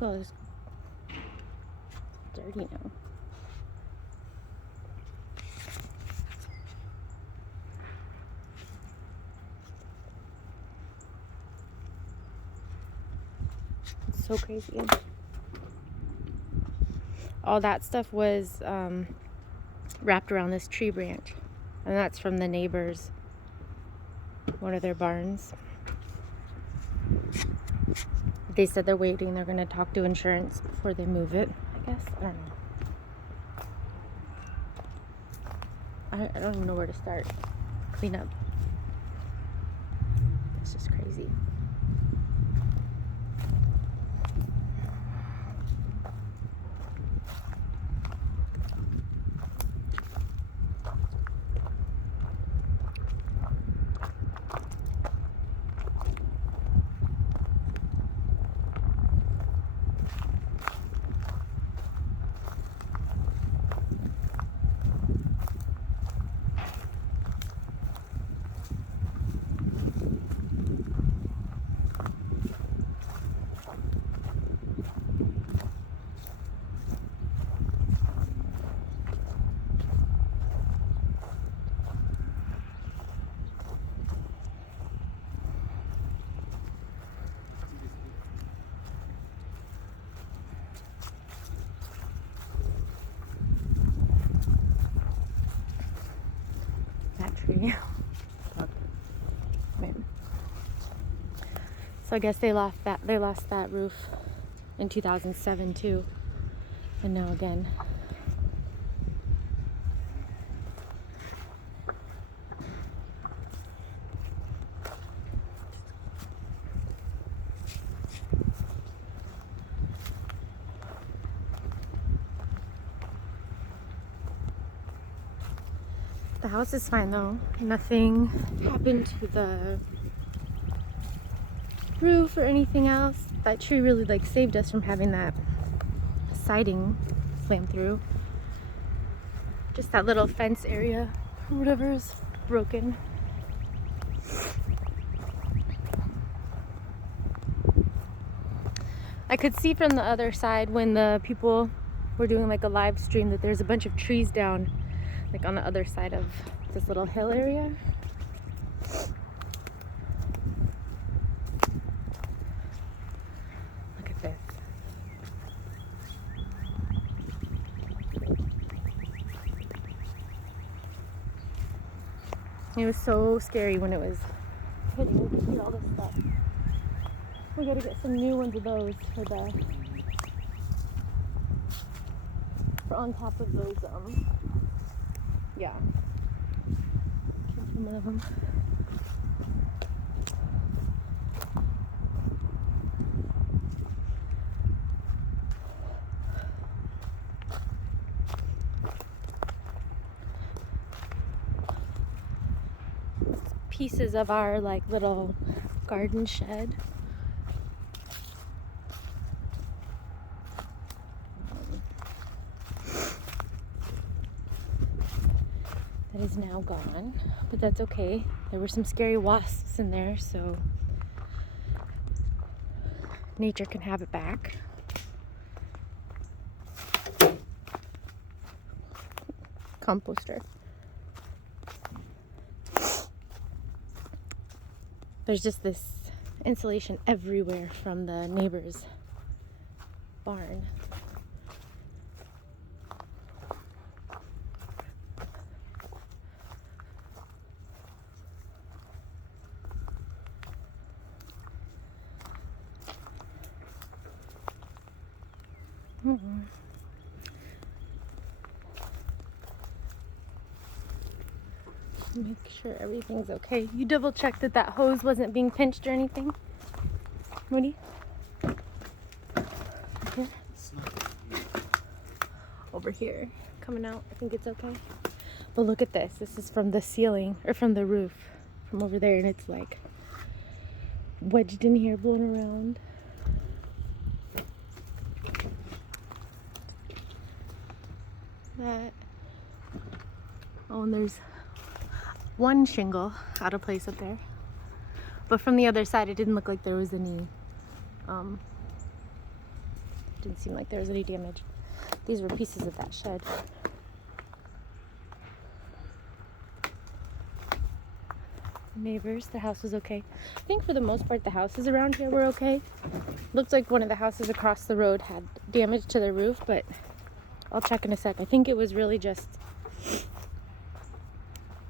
Oh, it's dirty now. It's so crazy. All that stuff was wrapped around this tree branch, and that's from the neighbors, one of their barns. They said they're waiting, they're going to talk to insurance before they move it, I guess. I don't know. I don't even know where to start. Clean up. It's just crazy. That tree. Man. So I guess they lost that roof in 2007 too, and now again. The house is fine though. Nothing happened to the roof or anything else. That tree really like saved us from having that siding slam through. Just that little fence area or whatever is broken. I could see from the other side when the people were doing like a live stream that there's a bunch of trees down like on the other side of this little hill area. Look at this. It was so scary when it was hitting. We could see all this stuff. We gotta get some new ones of those for on top of those, yeah. One of them. Pieces of our like little garden shed. That is now gone, but that's okay. There were some scary wasps in there, so nature can have it back. Composter. There's just this insulation everywhere from the neighbor's barn. Make sure everything's okay. You double checked that that hose wasn't being pinched or anything? Moody? Here? Over here. Coming out. I think it's okay. But look at this. This is from the ceiling, or from the roof. From over there, and it's like wedged in here, blown around. That. Oh, and there's one shingle out of place up there. But from the other side, it didn't look like there was any Didn't seem like there was any damage. These were pieces of that shed. Neighbors, the house was okay. I think for the most part the houses around here were okay. Looked like one of the houses across the road had damage to their roof, but I'll check in a sec. I think it was really just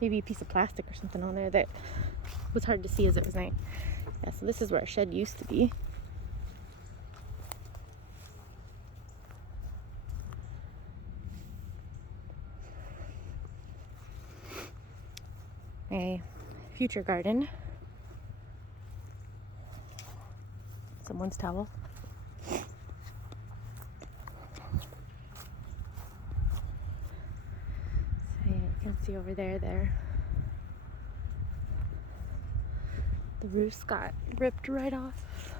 maybe a piece of plastic or something on there that was hard to see as it was night. Yeah, so this is where our shed used to be. A future garden. Someone's towel. So yeah, you can see over there. The roof's got ripped right off.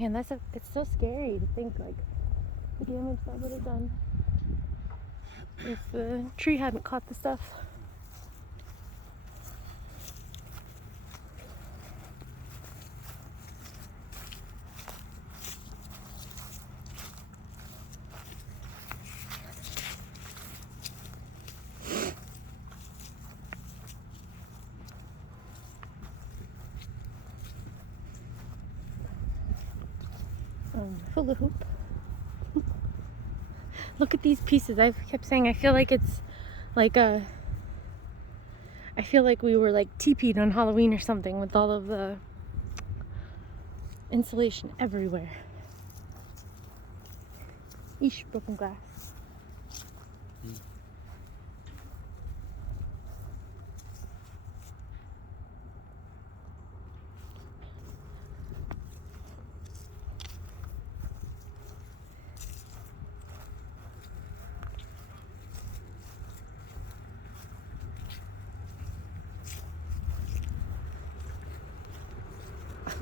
Man, it's so scary to think like the damage that would have done if the tree hadn't caught the stuff. Hula hoop. Look at these pieces. I kept saying I feel like it's like I feel like we were like teepeed on Halloween or something with all of the insulation everywhere. Eesh, broken glass.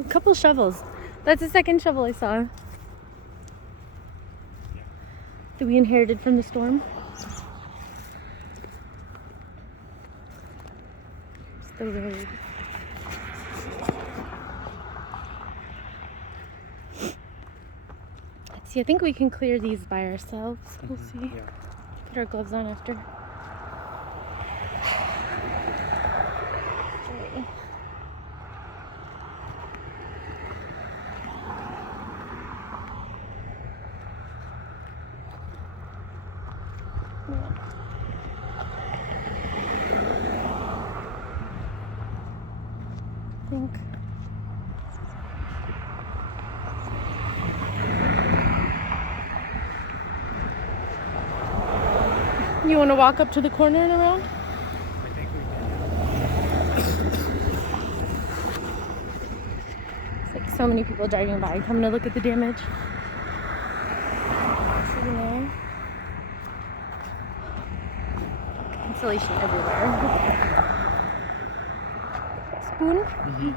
A couple shovels. That's the second shovel I saw that we inherited from the storm. It's the road. Let's see, I think we can clear these by ourselves. We'll see. Yeah. Put our gloves on after. Think. You want to walk up to the corner and around? I think we It's like so many people driving by coming to look at the damage. See there? Insulation everywhere. Spoon? can.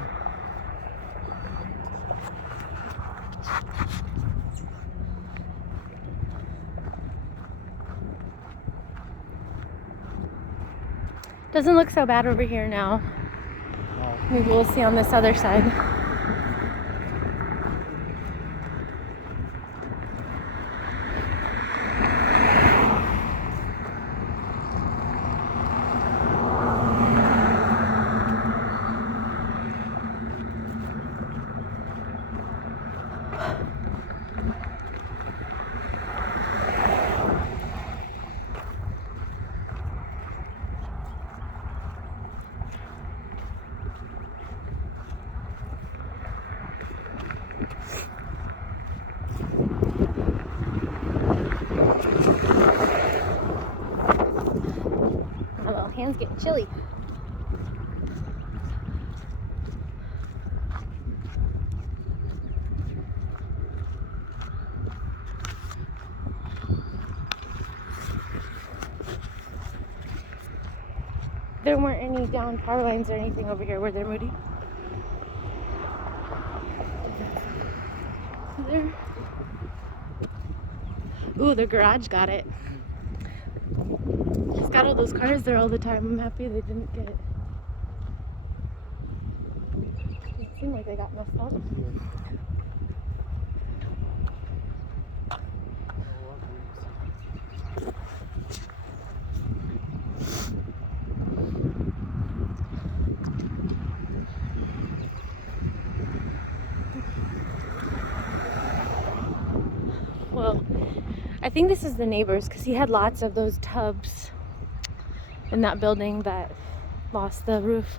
Doesn't look so bad over here now. Oh. Maybe we'll see on this other side. Oh, well, hands getting chilly. There weren't any down power lines or anything over here, were there, Moody? There. Ooh, the garage got it. He's got all those cars there all the time. I'm happy they didn't get it. seem like they got messed up. Well, I think this is the neighbors because he had lots of those tubs in that building that lost the roof.